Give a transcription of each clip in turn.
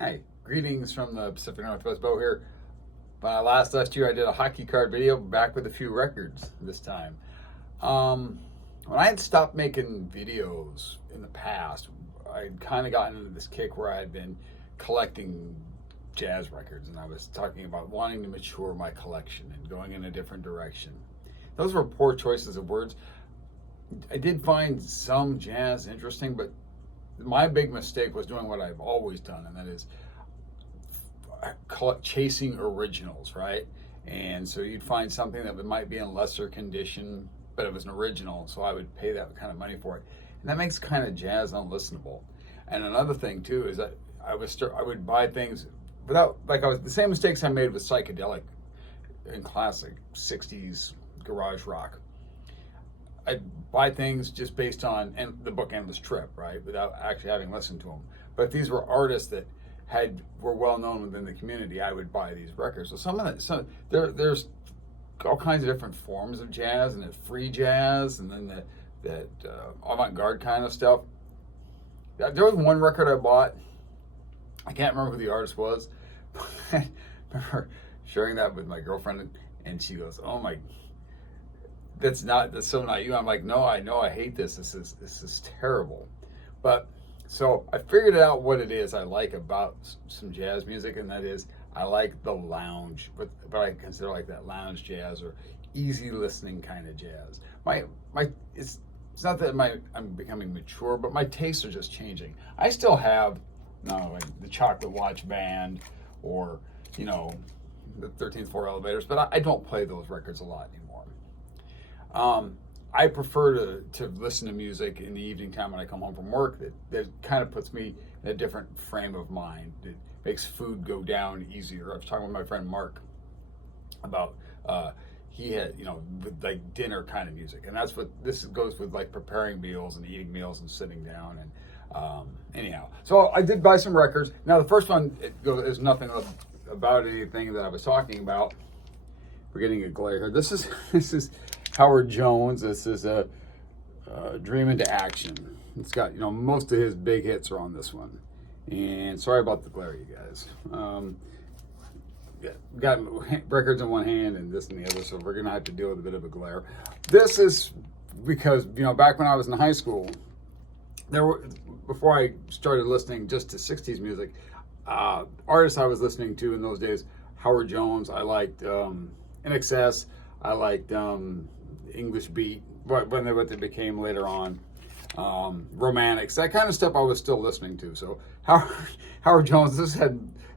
Hey, greetings from the Pacific Northwest. Bo here. Last year I did a hockey card video, back with a few records this time. When I had stopped making videos in the past, I'd kind of gotten into this kick where I had been collecting jazz records, and I was talking about wanting to mature my collection and going in a different direction. Those were poor choices of words. I did find some jazz interesting, but my big mistake was doing what I've always done, and that is chasing originals, right? And so you'd find something that might be in lesser condition, but it was an original, so I would pay that kind of money for it. And that makes kind of jazz unlistenable. And another thing too is that I would buy things without, the same mistakes I made with psychedelic and classic 60s garage rock. I'd buy things just based on the book Endless Trip, right, without actually having listened to them. But if these were artists that were well known within the community, I would buy these records. So there's all kinds of different forms of jazz, and it's free jazz, and then that avant-garde kind of stuff. There was one record I bought. I can't remember who the artist was, but I remember sharing that with my girlfriend, and she goes, "Oh my, that's so not you." I'm like, "No, I know, I hate this. This is terrible." But so I figured out what it is I like about some jazz music, and that is I like the lounge, but I consider like that lounge jazz or easy listening kind of jazz. It's not that I'm becoming mature, but my tastes are just changing. I still have like the Chocolate Watch Band or the 13th Floor Elevators, but I don't play those records a lot anymore. I prefer to listen to music in the evening time when I come home from work that kind of puts me in a different frame of mind. It makes food go down easier. I was talking with my friend Mark about he had, with like dinner kind of music. And that's what this goes with, like preparing meals and eating meals and sitting down. And anyhow, so I did buy some records. Now the first one, is nothing about anything that I was talking about. We're getting a glare here. This is Howard Jones. This is a Dream into Action. It's got, most of his big hits are on this one. And sorry about the glare, you guys. Got records in one hand and this in the other, so we're gonna have to deal with a bit of a glare. This is because, back when I was in high school, before I started listening just to 60s music, artists I was listening to in those days, Howard Jones, I liked In Excess, I liked English Beat, what they became later on, Romantics, that kind of stuff I was still listening to. So Howard Jones,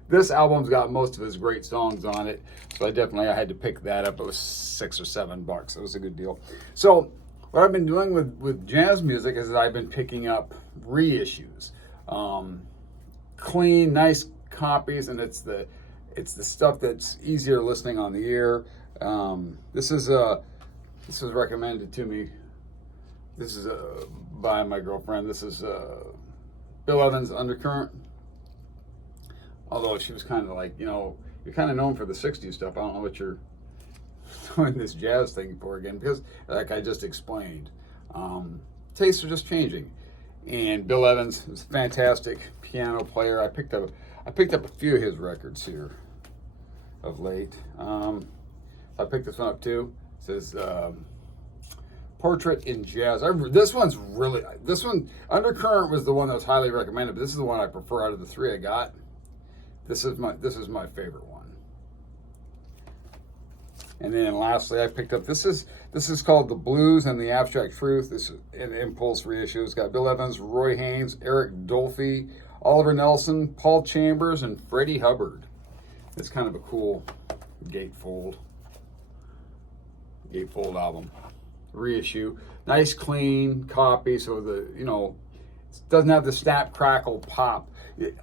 this album's got most of his great songs on it, so I had to pick that up. It was $6 or $7. It was a good deal. So what I've been doing with jazz music is that I've been picking up reissues, clean, nice copies, and it's the stuff that's easier listening on the ear. This was recommended to me. This is by my girlfriend. This is Bill Evans' Undercurrent. Although she was kind of like, you're kind of known for the 60s stuff. I don't know what you're doing this jazz thing for again, because like I just explained, tastes are just changing. And Bill Evans is a fantastic piano player. I picked up a few of his records here of late. I picked this one up too. It says Portrait in Jazz. This one, Undercurrent was the one that was highly recommended, but this is the one I prefer out of the three I got. This is my favorite one. And then lastly, I picked up, this is called The Blues and the Abstract Truth. This is an Impulse reissue. It's got Bill Evans, Roy Haynes, Eric Dolphy, Oliver Nelson, Paul Chambers, and Freddie Hubbard. It's kind of a cool gatefold album. Reissue. Nice clean copy, so it doesn't have the snap, crackle, pop.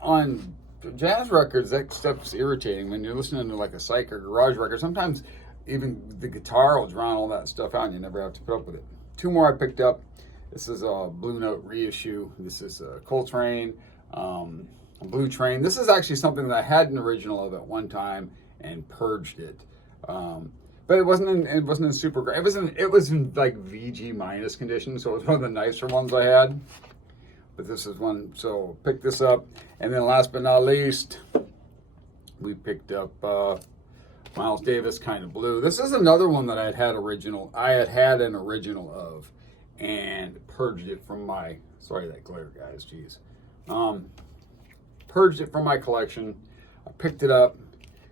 On jazz records, that stuff's irritating. When you're listening to like a psych or garage record, sometimes even the guitar will drown all that stuff out and you never have to put up with it. Two more I picked up. This is a Blue Note reissue. This is Coltrane, Blue Train. This is actually something that I had an original of at one time and purged it. But it wasn't in super great. It was in like VG minus condition, so it was one of the nicer ones I had. but this is one. So pick this up, and then last but not least, we picked up Miles Davis Kind of Blue. This is another one that I had original. I had an original of, and purged it from my. Sorry that glare, guys. Jeez. Purged it from my collection. I picked it up,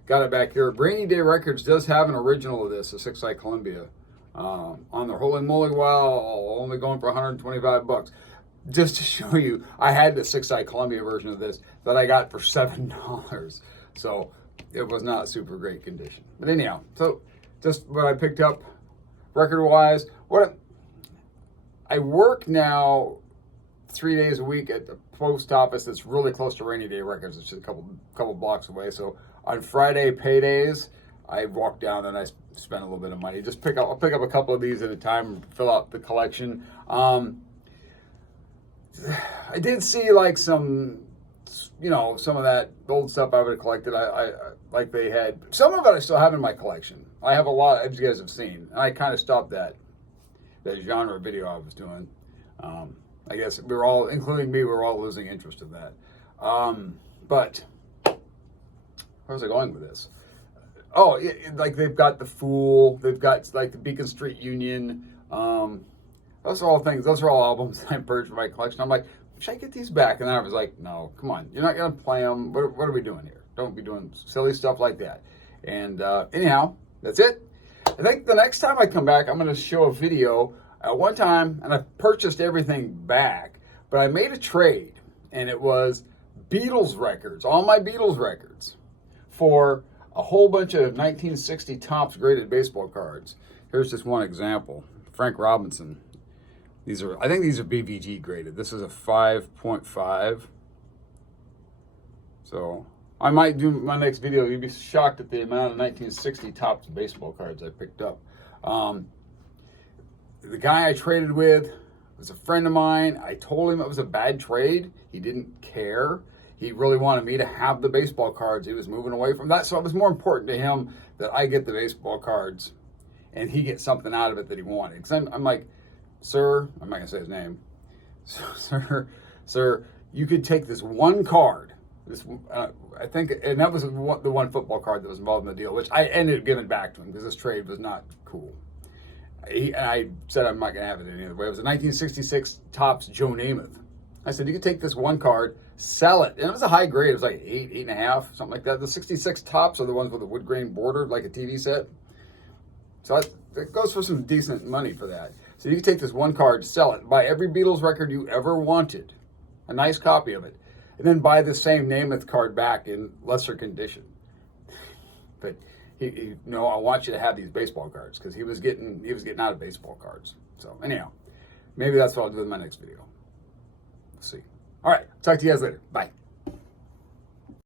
got it back here. Rainy Day Records does have an original of this, a 6-eye Columbia, on their Holy Moly Wow, only going for $125. Just to show you, I had the 6-eye Columbia version of this that I got for $7. So it was not super great condition. But anyhow, so just what I picked up record-wise. I work now 3 days a week at the post office that's really close to Rainy Day Records. It's just a couple blocks away. So on Friday paydays, I walk down and I spend a little bit of money. I'll pick up a couple of these at a time, fill out the collection. I did see like some of that old stuff I would have collected. I like they had some of it I still have in my collection. I have a lot, as you guys have seen, and I kind of stopped that genre video I was doing. I guess we were all, including me, we were all losing interest in that. But where was I going with this? Oh, like they've got the Fool, they've got like the Beacon Street Union. Those are all things. Those are all albums I purged from my collection. I'm like, should I get these back? And then I was like, no, come on, you're not gonna play them. What are we doing here? Don't be doing silly stuff like that. And anyhow, that's it. I think the next time I come back, I'm gonna show a video. At one time, and I purchased everything back, but I made a trade, and it was Beatles records, all my Beatles records, for a whole bunch of 1960 Topps graded baseball cards. Here's just one example. Frank Robinson. I think these are BVG graded. This is a 5.5. So I might do my next video. You'd be shocked at the amount of 1960 Topps baseball cards I picked up. The guy I traded with was a friend of mine. I told him it was a bad trade. He didn't care. He really wanted me to have the baseball cards. He was moving away from that. So it was more important to him that I get the baseball cards and he gets something out of it that he wanted. Because I'm like, sir, I'm not going to say his name. Sir, you could take this one card. I think, and that was the one football card that was involved in the deal, which I ended up giving back to him because this trade was not cool. I said I'm not going to have it any other way. It was a 1966 Topps Joe Namath. I said, you could take this one card, sell it. And it was a high grade. It was like 8.5, something like that. The 66 Topps are the ones with the wood grain border, like a TV set. So it goes for some decent money for that. So you can take this one card, sell it, buy every Beatles record you ever wanted, a nice copy of it, and then buy the same Namath card back in lesser condition. But I want you to have these baseball cards because he was getting out of baseball cards. So anyhow, maybe that's what I'll do in my next video. We'll see. All right, talk to you guys later. Bye.